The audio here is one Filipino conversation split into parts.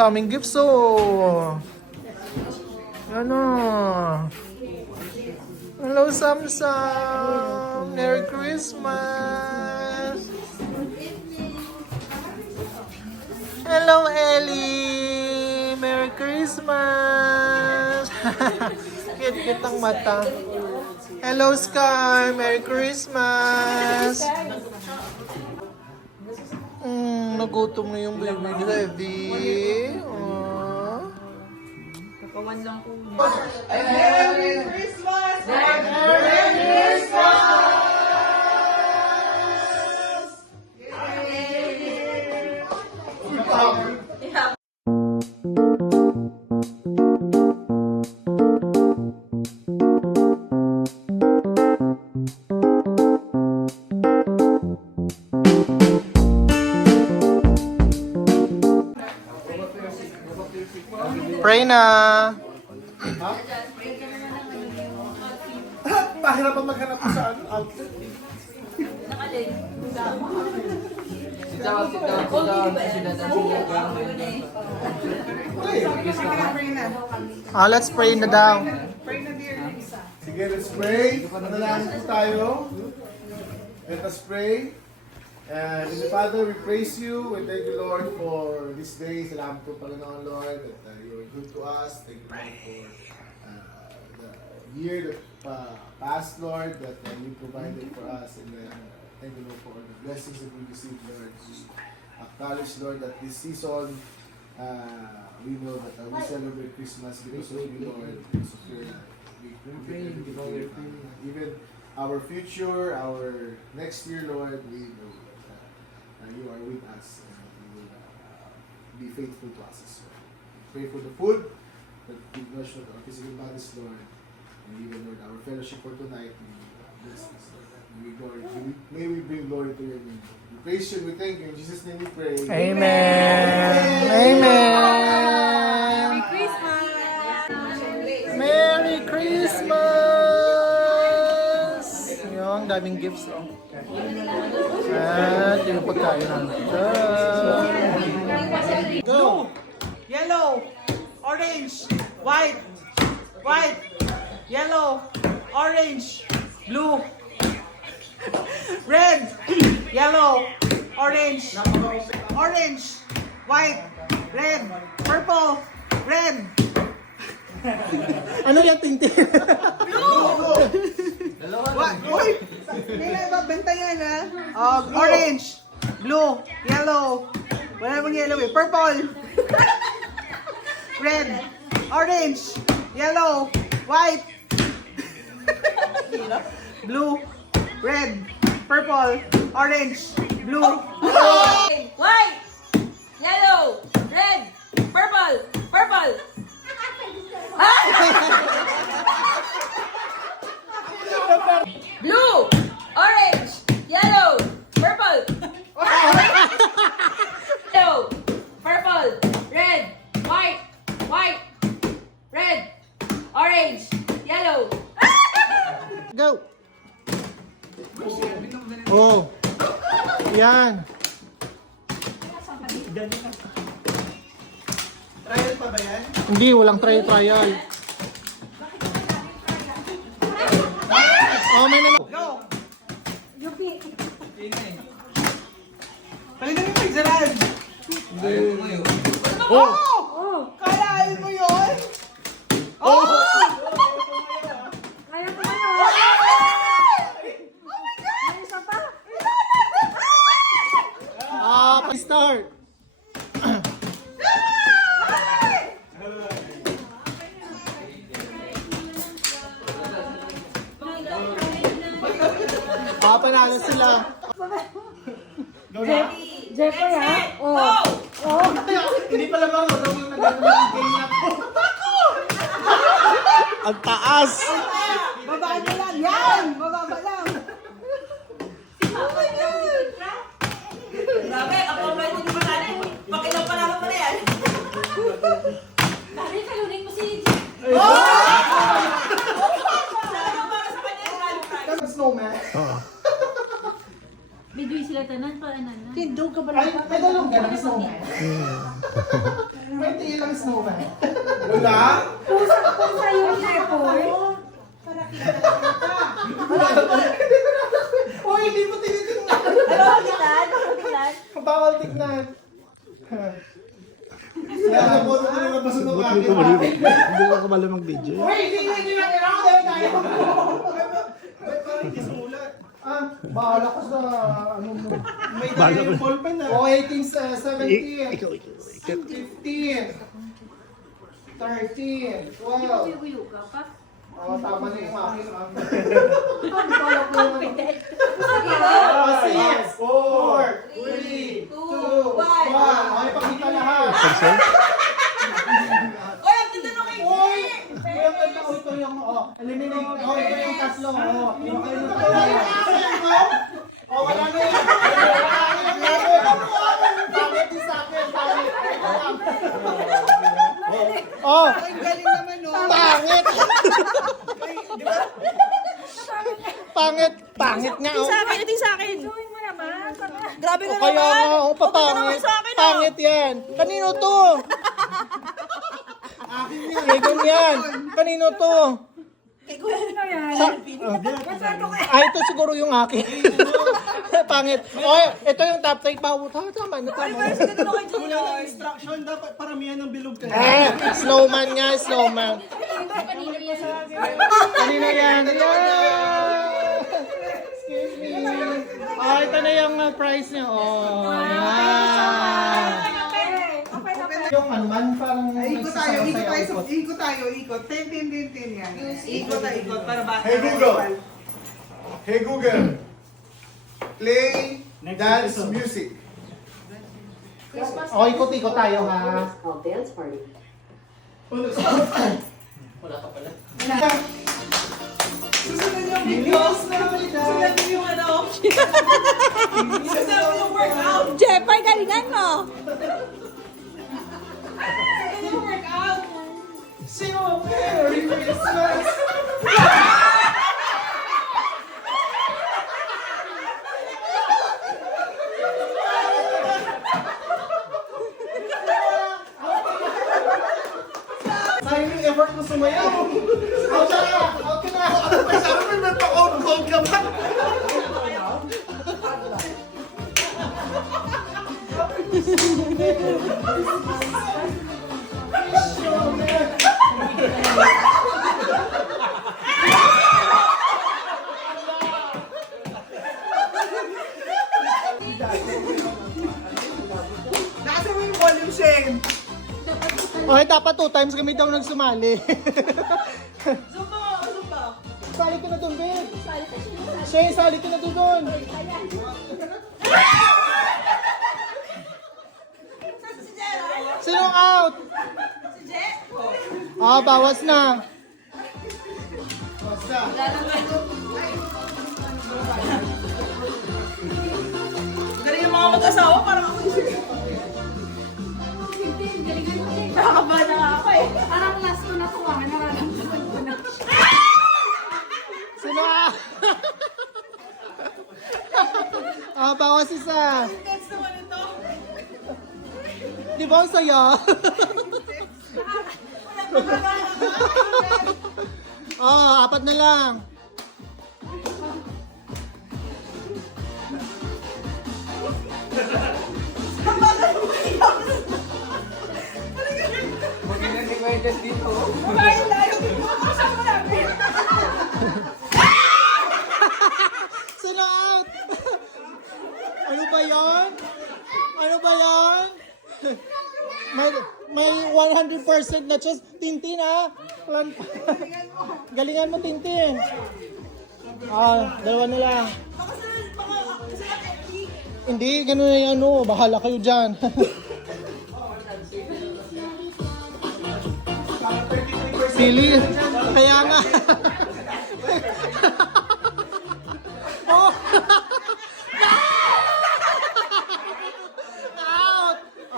daming gifts oh. Ano? Hello, Samsung! Merry Christmas! Hello, Ellie! Merry Christmas! Cute ang mata. Hello, Sky! Merry Christmas! Nagutom na yung baby ni Heavy. Aww. Nakawan lang po. Merry Christmas! Merry Christmas! Pray na! Pahirapan maghanap ko sa outfit. Let's pray na daw. Sige, let's pray. Manalangin po tayo. Let us pray. And Father, we praise you. We thank you, Lord, for this day. Salamat po, Panginoon, Lord, that you are good to us. Thank you, Lord, for the year that passed, Lord, that you provided for us. And thank you, Lord, for all the blessings that we received, Lord. We acknowledge, Lord, that this season, we know that we celebrate Christmas because of you, Lord, because of your life. We pray, even our future, our next year, Lord, we know that you are with us and you will be faithful to us as well. Pray for the food that we nourish our physical bodies, Lord, and even, Lord, our fellowship for tonight. Bless us, Lord. May we bring glory to your name. We praise you, we thank you. In Jesus' name we pray. Amen! Amen! Merry Christmas! Merry Christmas! Yung daming gifts oh. At yung pagkain natin. Blue, yellow, orange, white, yellow, orange, blue, red, yellow, orange, white, red, purple, red. Ano yung tintin? What? Uy! Hindi na ibabenta yan ha. Orange, blue, yellow, wala namang yellow eh. Purple, red, orange, yellow, white, blue, red, purple, orange, blue. White, yellow, red, purple. Blue, orange, yellow, purple. Yellow, purple, red, white, red, orange, yellow. Go! Oh! Yan! Trial pa ba yan? Hindi, walang trial. Oh, may naman. Go! Palitan mo yung pigsaran. Oh! Kalahin mo yun? Oh! Kaya ko na yun. May isa pa. Pa-start! Panalo sila. Jeffrey ha? Oh. Hindi pala ba ako? Nag-game na po. Ang taas! Babaan mo lang. Yan! Bababa lang. Grabe, ako ang pwede nyo matali. Pakilang panalo pa na yan. Dali, kalunin mo si... Salamat para sa kanya yung rally prize. Snowman. Bidoy sila tanan pa, anan na. Tindog ka ba Ay, may dalawang ganang snowman. May snowman. Wala? Pusa yung Jepoy. Oh, hindi mo tinitingnan. Bawal tignan. Kaya na po na nilabas ng akin. Hindi ko kamali mag-video. Hindi na kailangan tayo. Bahala ko sa ano mo. May dahil yung ballpen na. Oh, 18, 17, 15, 13, 12. Uyo ka pa. Oh, tama na yung akin. Yes. 4, 3, 2, 1. Okay, pakita lahat. Oy, ang ganda nung kay Uy! Yung ganda ko ito yung, eliminate. Oh, ito yung tatlo. Yung kayo na wala na yun. Bakit din sa akin? Oh! Ang galing naman, no? Pangit! Pangit! Pangit nga, oh. Ito sa akin. Gawin mo naman. Grabe O ka kaya naman. nga, oh, papangit. sa akin, Pangit yan. Kanino to? Akin yan. Kegon yan. Kanino to? Ano yan? Ay, ito siguro yung akin. Pangit. Oh, ito yung top 3 pa. Tama na, tama. Instruction dapat paramihan ng bilog ka. Snowman nga, snowman. Kanina yan. Excuse me. Ito na yung price niya. Oh, yan. Yung man, parang Ikot tayo. Ikot. 10 yan. Ikot para basta. Hey Google. Hey Google. Play dance music. Oh, ikot-ikot tayo, ha? Oh, dance party. Susunod yung videos na Susunod yung ano. Susunod yung workout. Jepoy, galingan mo. Susunod yung workout. Sino? Merry Christmas! Sayang yung effort mo sumayaw. Out ka na! Out ka na! Sabi mo, may pa-out-out ka ba? Nasa mo yung volume, Shane. Okay, dapat 2 times kami daw nagsumali. Zumba. Sali ka na doon, babe. Shane, sali ka na doon. Si Jera. Sino out? Si Je. Bawas na. Basta. Galing yung mga mag-asawa, parang ako yung nakakabahan na nga ako eh. Parang last ko na to. Nararamdaman ko na. Sino out? Bawas isa. Intense naman ito. Di ba ang saya? Apat na lang. Kumain tayo. Kasama namin. Sino out? Ano ba yan? Ano ba yan? May 100% na chance. Tintin, ha? Galingan mo, Tintin. Dalawa na lang. Hindi, ganun na yung ano. Bahala kayo dyan. Silly. Kaya nga. Oh.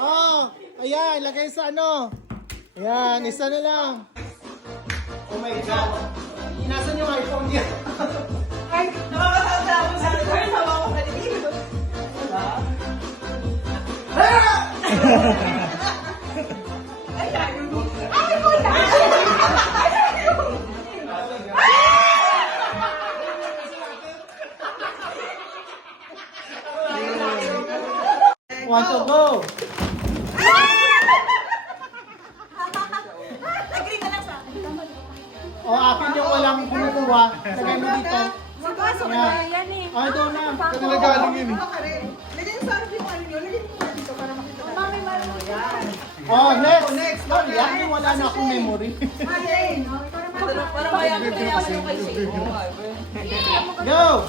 Out! Ayan, lagay sa ano. Ayan, isa na lang. Oh my God. Nasaan yung iPhone niya? Ay, nakakatawa ako sa akin. Sama ko na dito. Ay, O, akin yung walang kumukuha. Lagay mo dito. Magpasok Yan. na yan eh. O, ito na. Kanila galing yun eh. Baka rin. Lagyan mo sa harap yung ano nyo. Lagyan mo muna dito para makita natin. Mami, mami. O, next. Oh, next. O, yan yung wala na akong memory. Alin. Parang mayaman na yaman yung kay Shane. Go!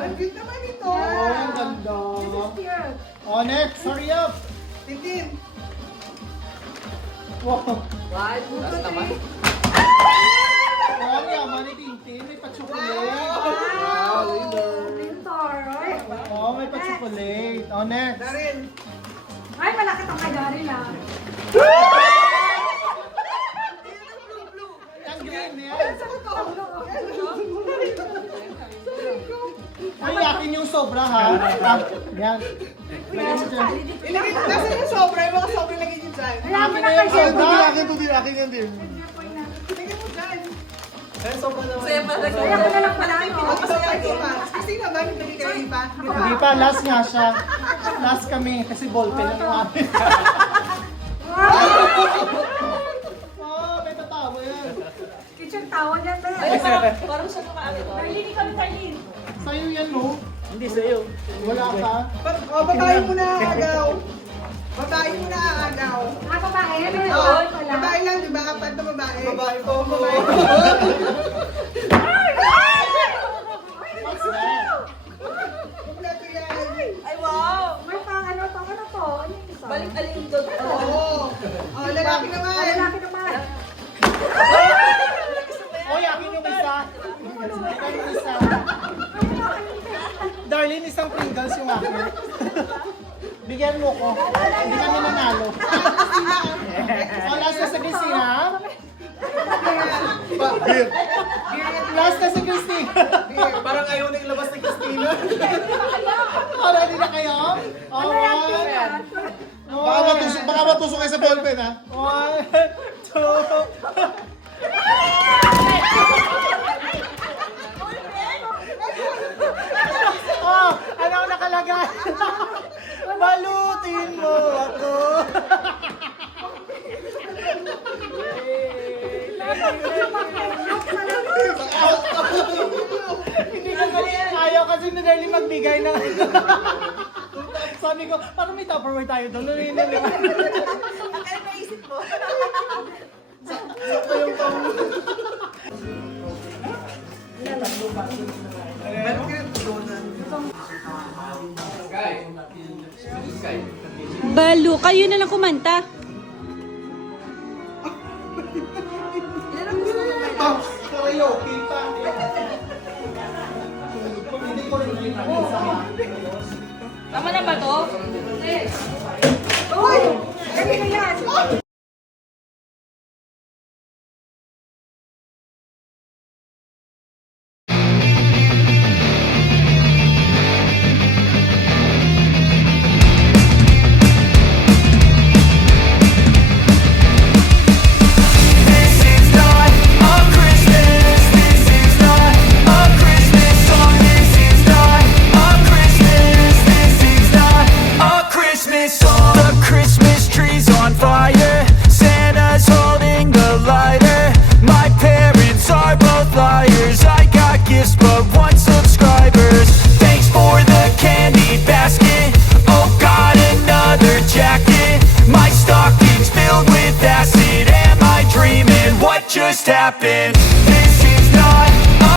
Ang cute naman ito. Oh, ang ganda. O, next. Hurry up. Tintin. Wow. Last naman. Wow, yaman ni Tintin. May pa-chocolate. Oh, may pa-chocolate. O, next. Darin. Ay, malaki itong kay Daryl ah. Ang green yan. Ay, akin yung sobra ha. Yan. Lagyan mo dyan. Ilagay mo. Nasaan yung sobra? Yung mga sobra lagay nyo dyan. Akin na yung sobra. Akin yan din. Lagay mo dyan. Saya pala Kaya ko na lang pala ano. Masaya ito pa. Kasi naman, hindi kayo iba. Hindi pa, last nga siya. Last kami kasi ballpen lang yung amin. Oh, may tatawa yan. Kitchen towel yan ba? Ay, parang siya nakaano. Darlene, ikaw ni Darlene. Sa'yo yan, no? Hindi sa'yo. Wala ka. Babae mo na agaw. Babae mo na agaw. Ah, babae? Meron Oo, wala. babae lang, di ba? Apat na babae. Babae po. Babae po. What's that? Kompleto yan. Ay, wow! May pang ano to? Ano to? Ano yung isa? Balik alin doon. Oo. Oh, lalaki naman. Lalaki naman. Oy, akin yung isa. Akin yung isa. Darlene, isang Pringles yung akin. Bigyan mo ko. Hindi kami nanalo. O, last na sa Christina. Beer. Last na sa Christina. Parang ayaw na ilabas ni Christina. O, ready na kayo? O, Baka matusok kayo sa ballpen ha. 1, 2, oh, ano ang nakalagay? Balutin mo ako. Hindi ko ayaw kasi ni Darlie magbigay ng sabi ko, parang may Tupperware tayo doon. Luloy na naman. Ang naisip mo. Sakto yung pang... Balo, kayo na lang kumanta. Karaoke pa. Hindi ko rin Tama na ba to? Uy! Dali na yan. Just happened.